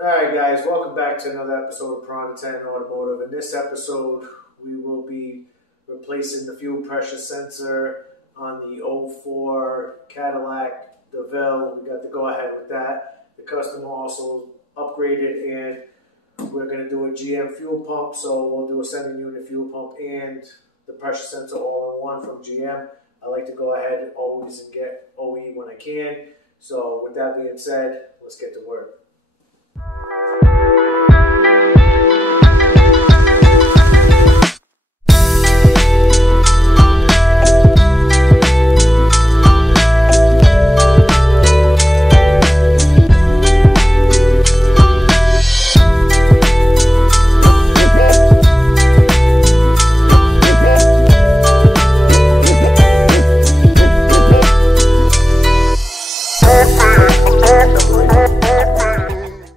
Alright guys, welcome back to another episode of Piranha 10 Automotive. In this episode, we will be replacing the fuel pressure sensor on the 04 Cadillac DeVille. We got to go ahead with that. The customer also upgraded, and we're going to do a GM fuel pump. So we'll do a sending unit fuel pump and the pressure sensor all in one from GM. I like to go ahead always and get OE when I can. So with that being said, let's get to work.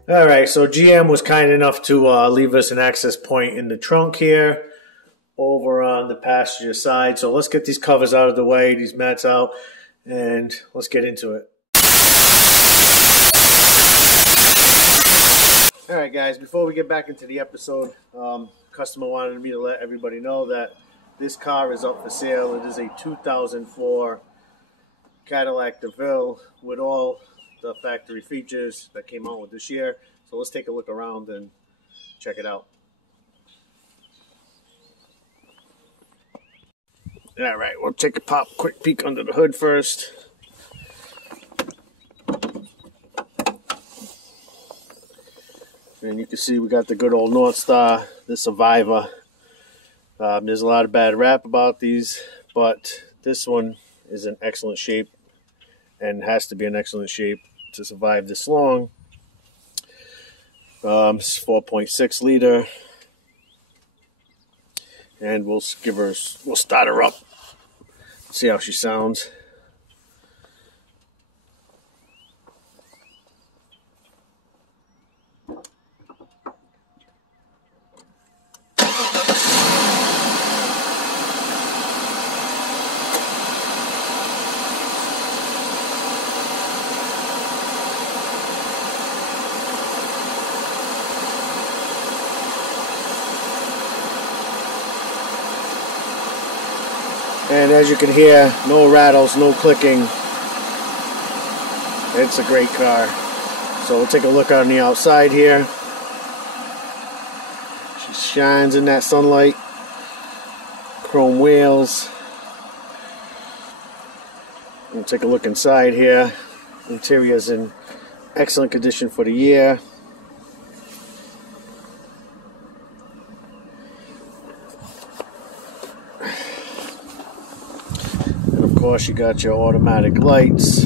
Alright, so GM was kind enough to leave us an access point in the trunk here over on the passenger side. So let's get these covers out of the way, these mats out, and let's get into it. Alright guys, before we get back into the episode, customer wanted me to let everybody know that this car is up for sale. It is a 2004 Cadillac DeVille with all the factory features that came out with this year. So let's take a look around and check it out. All right, we'll take a quick peek under the hood first. And you can see we got the good old North Star, the Survivor. There's a lot of bad rap about these, but this one is in excellent shape and has to be in excellent shape to survive this long. It's 4.6 liter, and we'll start her up, see how she sounds. And as you can hear, no rattles, no clicking. It's a great car. So we'll take a look on the outside here. She shines in that sunlight. Chrome wheels. We'll take a look inside here. Interior is in excellent condition for the year. Of course, you got your automatic lights,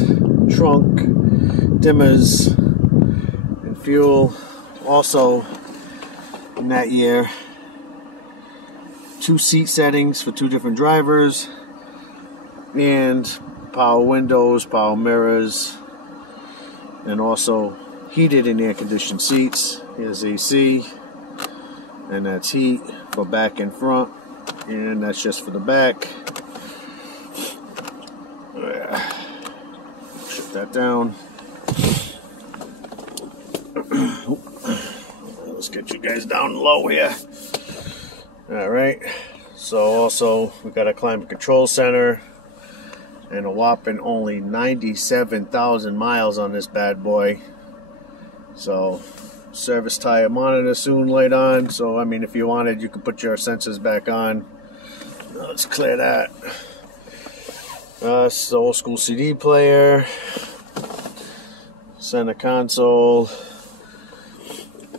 trunk, dimmers, and fuel. Also, in that year, 2 seat settings for 2 different drivers, and power windows, power mirrors, and also heated and air-conditioned seats. Here's AC, and that's heat for back and front, and that's just for the back. Shut that down. Let's get you guys down low here. Alright, so also we got a climate control center and a whopping only 97,000 miles on this bad boy. So service tire monitor soon later on. So I mean, if you wanted, you could put your sensors back on. Let's clear that. It's the old school CD player, center console,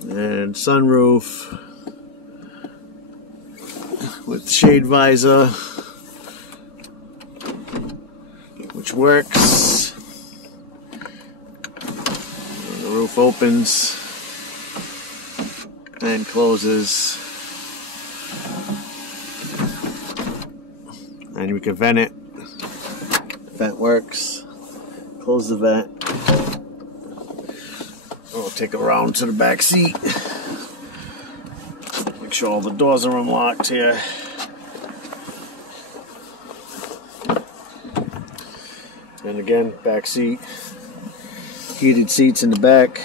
and sunroof with shade visor, which works. The roof opens and closes, and we can vent it. Vent works. Close the vent. We'll take it around to the back seat. Make sure all the doors are unlocked here. And again, back seat. Heated seats in the back.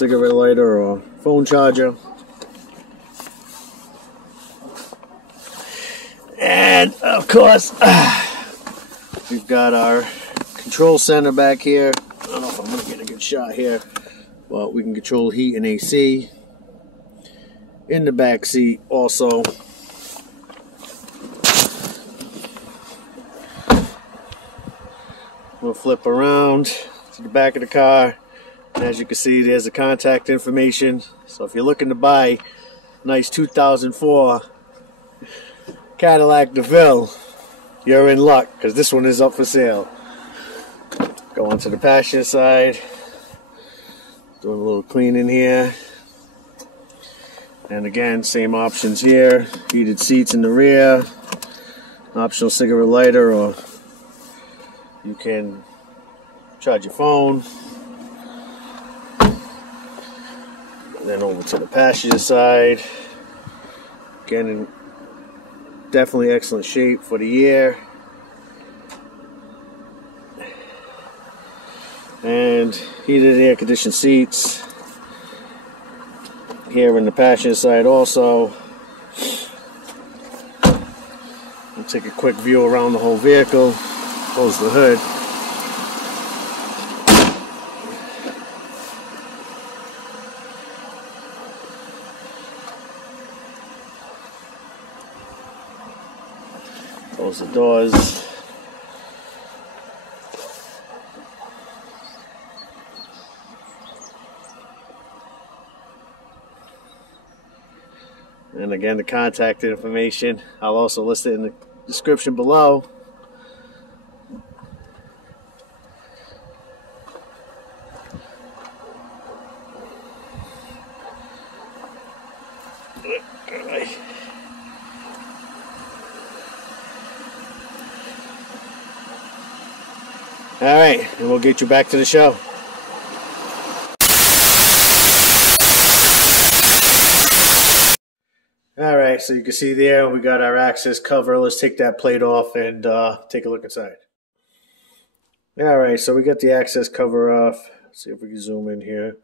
cigarette lighter or phone charger. And of course, we've got our control center back here. I don't know if I'm going to get a good shot here, but we can control heat and AC. In the back seat also. We'll flip around to the back of the car. And as you can see, there's the contact information. So if you're looking to buy a nice 2004 Cadillac DeVille, you're in luck, because this one is up for sale. Go onto the passenger side. Doing a little cleaning here. And again, same options here. Heated seats in the rear. Optional cigarette lighter, or you can charge your phone. And then over to the passenger side. Again, in definitely excellent shape for the year. And heated air conditioned seats. Here in the passenger side also. We'll take a quick view around the whole vehicle. Close the hood. Close the doors. And again, the contact information, I'll also list it in the description below. All right, and we'll get you back to the show. All right, so you can see there we got our access cover. Let's take that plate off and take a look inside. All right, so we got the access cover off. Let's see if we can zoom in here.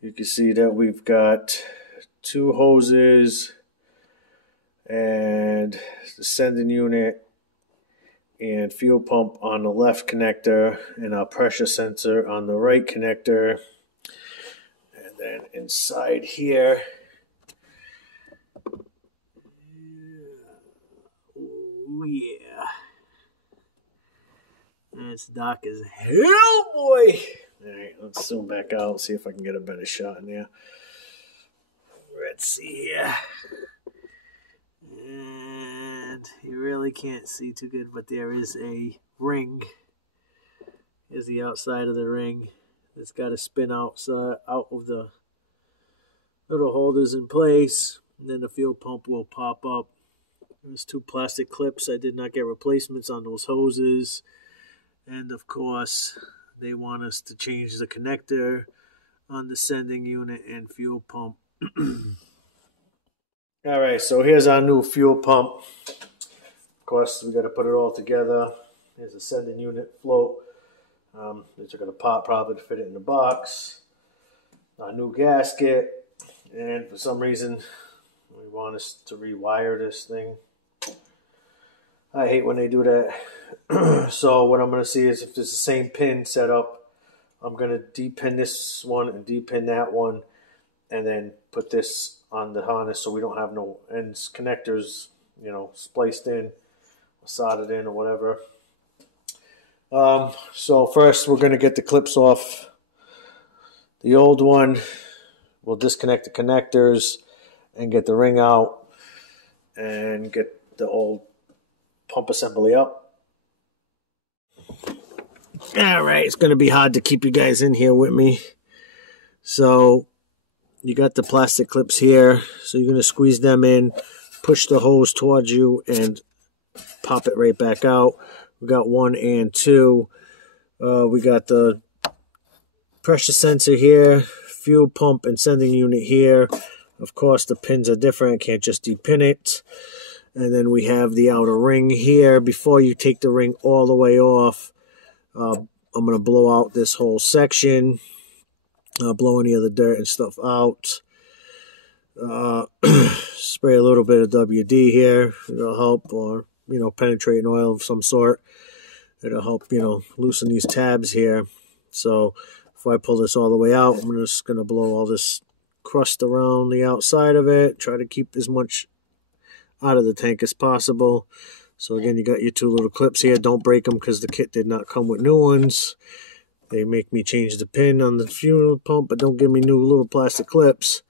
You can see that we've got two hoses and the sending unit and fuel pump on the left connector, and our pressure sensor on the right connector. And then inside here, oh yeah, it's dark as hell, boy. All right, let's zoom back out, see if I can get a better shot in there. Let's see here. And you really can't see too good, but there is a ring. Here's the outside of the ring. It's got to spin out of the little holders in place, and then the fuel pump will pop up. There's two plastic clips. I did not get replacements on those hoses. And of course, they want us to change the connector on the sending unit and fuel pump. All right, so here's our new fuel pump. Of course, we got to put it all together. Here's the sending unit float. These are going to pop probably to fit it in the box. Our new gasket. And for some reason, we want us to rewire this thing. I hate when they do that. So what I'm going to see is if it's the same pin set up, I'm going to depin this one and depin that one, and then put this on the harness so we don't have no ends connectors, you know, spliced in, or soldered in, or whatever. So first we're going to get the clips off the old one. We'll disconnect the connectors and get the ring out and get the old pump assembly up. All right, it's going to be hard to keep you guys in here with me. So you got the plastic clips here, so you're going to squeeze them in, push the hose towards you, and pop it right back out. We got 1 and 2. We got the pressure sensor here, fuel pump and sending unit here. Of course, the pins are different. I can't just depin it. And then we have the outer ring here. Before you take the ring all the way off, I'm going to blow out this whole section. blow any of the dirt and stuff out. Spray a little bit of WD here. It'll help, or penetrating oil of some sort. It'll help loosen these tabs here. So if I pull this all the way out, I'm just going to blow all this crust around the outside of it. Try to keep as much out of the tank as possible. So again, you got your 2 little clips here. Don't break them because the kit did not come with new ones. They make me change the pin on the fuel pump, but don't give me new little plastic clips.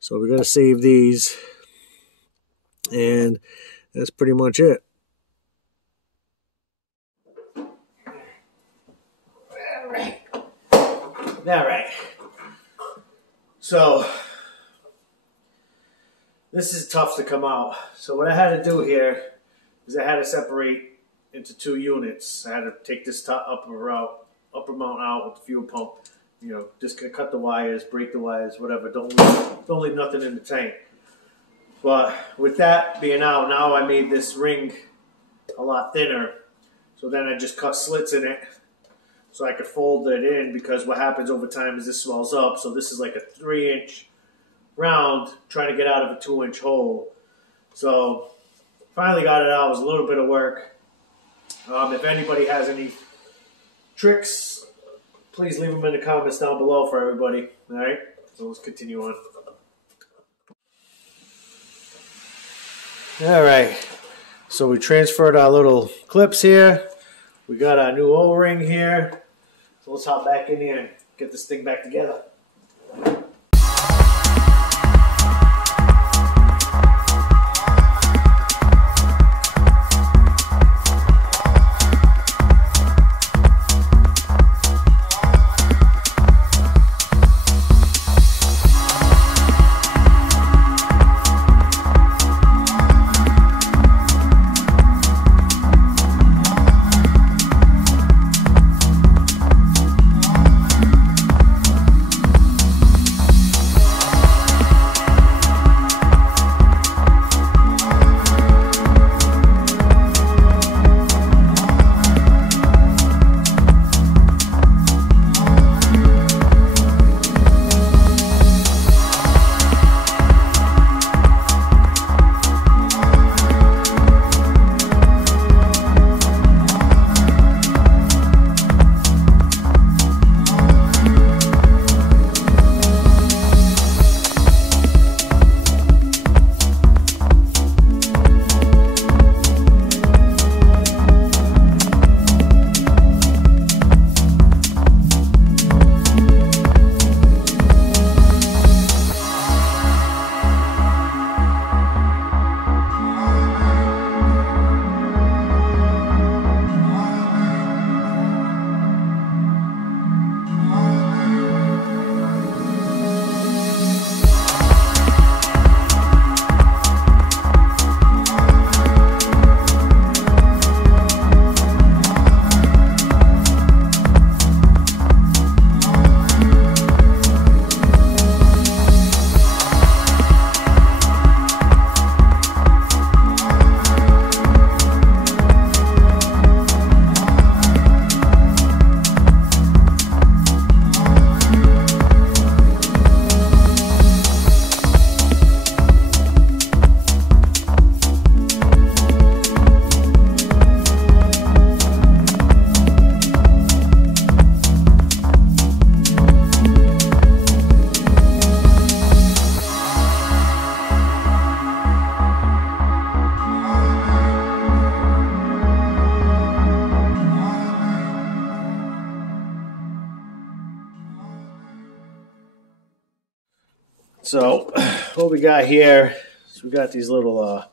So we're going to save these. And that's pretty much it. All right. So this is tough to come out. So what I had to do here is I had to separate into 2 units. I had to take this upper mount out with the fuel pump. Just gonna cut the wires, break the wires, whatever. Don't leave nothing in the tank. But with that being out, now I made this ring a lot thinner. So then I just cut slits in it so I could fold it in, because what happens over time is this swells up. So this is like a 3-inch round trying to get out of a 2-inch hole. So finally got it out. It was a little bit of work. If anybody has any tricks, please leave them in the comments down below for everybody. All right, so let's continue on. All right, so we transferred our little clips here. We got our new O-ring here. So let's hop back in here and get this thing back together. So what we got here is we got these little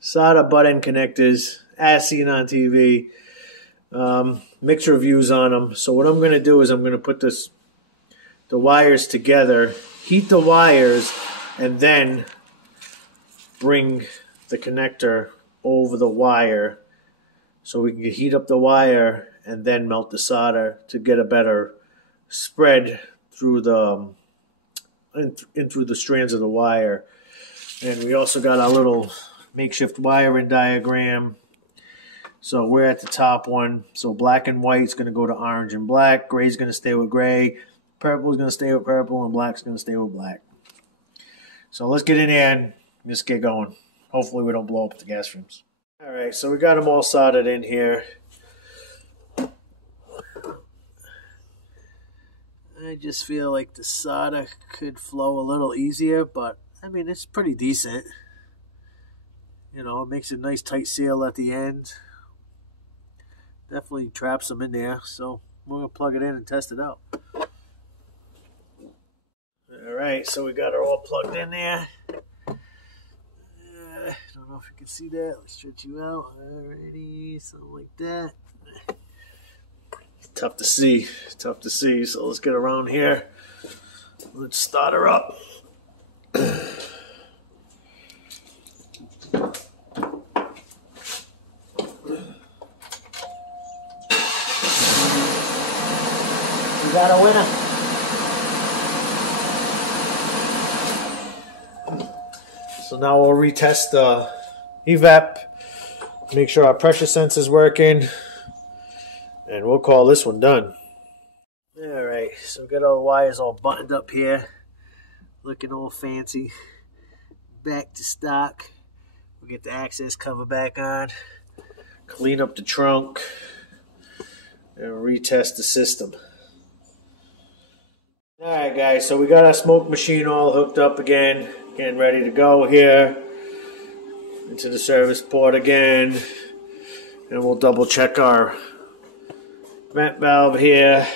SATA butt-end connectors, as seen on TV. Mixed reviews on them. So what I'm going to do is I'm going to put the wires together, heat the wires, and then bring the connector over the wire so we can heat up the wire and then melt the solder to get a better spread through the in through the strands of the wire. And we also got our little makeshift wiring diagram. So we're at the top one. So black and white is going to go to orange and black. Gray is going to stay with gray. purple is going to stay with purple, and black is going to stay with black. So let's get in there and just get going. Hopefully we don't blow up the gas fumes. All right, so we got them all soldered in here. I just feel like the solder could flow a little easier, but I mean, it's pretty decent. You know, it makes a nice tight seal at the end. Definitely traps them in there, so we're going to plug it in and test it out. All right, so we got it all plugged in there. I don't know if you can see that. Let's stretch you out. Alrighty, something like that. It's tough to see, so let's get around here. Let's start her up. We got a winner. So now we'll retest the evap, make sure our pressure sensor's working, and we'll call this one done. Alright, so we got all the wires all buttoned up here, looking all fancy. Back to stock. We'll get the access cover back on, clean up the trunk, and retest the system. Alright guys, so we got our smoke machine all hooked up again, getting ready to go here into the service port again, and we'll double check our vent valve here.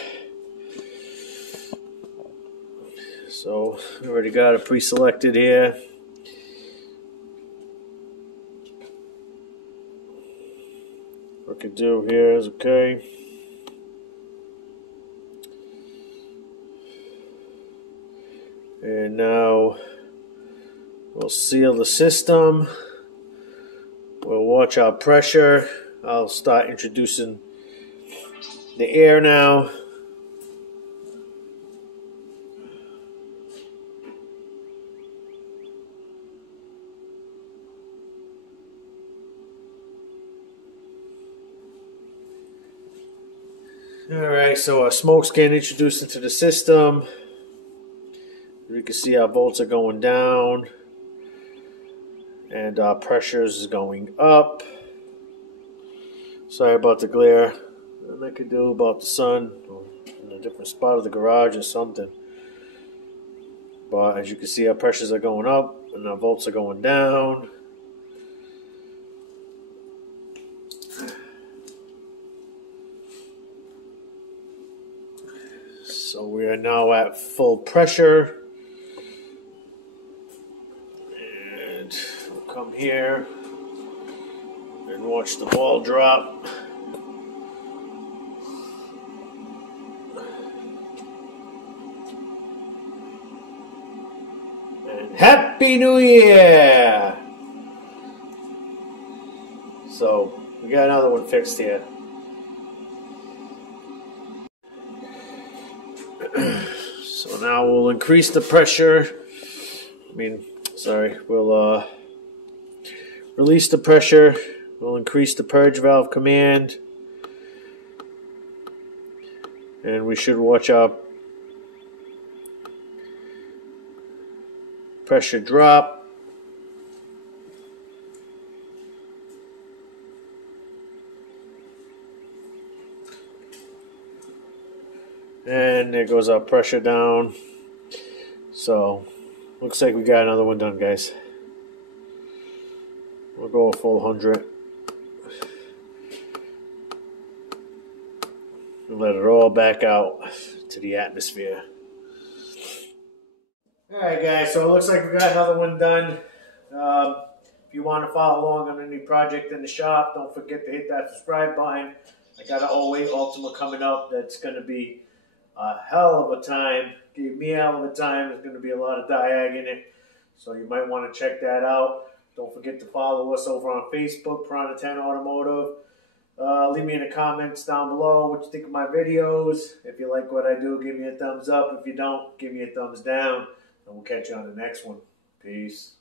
So we already got it pre-selected here. What we can do here is okay. And now we'll seal the system. We'll watch our pressure. I'll start introducing the air now. Alright, so our smoke's getting introduced into the system. You can see our volts are going down and our pressures is going up. Sorry about the glare. Nothing I could do about the sun, or in a different spot of the garage or something. But as you can see, our pressures are going up and our volts are going down. So we are now at full pressure. Come here and watch the ball drop. And Happy New Year! So we got another one fixed here. So now we'll increase the pressure. We'll release the pressure. We'll increase the purge valve command. And we should watch our pressure drop. And there goes our pressure down. So, looks like we got another one done, guys. We'll go a full 100. And let it all back out to the atmosphere. Alright guys, so it looks like we got another one done. If you want to follow along on any project in the shop, don't forget to hit that subscribe button. I got an 08 Ultima coming up that's going to be a hell of a time. Gave me a hell of a time. There's going to be a lot of diag in it. So you might want to check that out. Don't forget to follow us over on Facebook, Piranha 10 Automotive. Leave me in the comments down below what you think of my videos. If you like what I do, give me a thumbs up. If you don't, give me a thumbs down. And we'll catch you on the next one. Peace.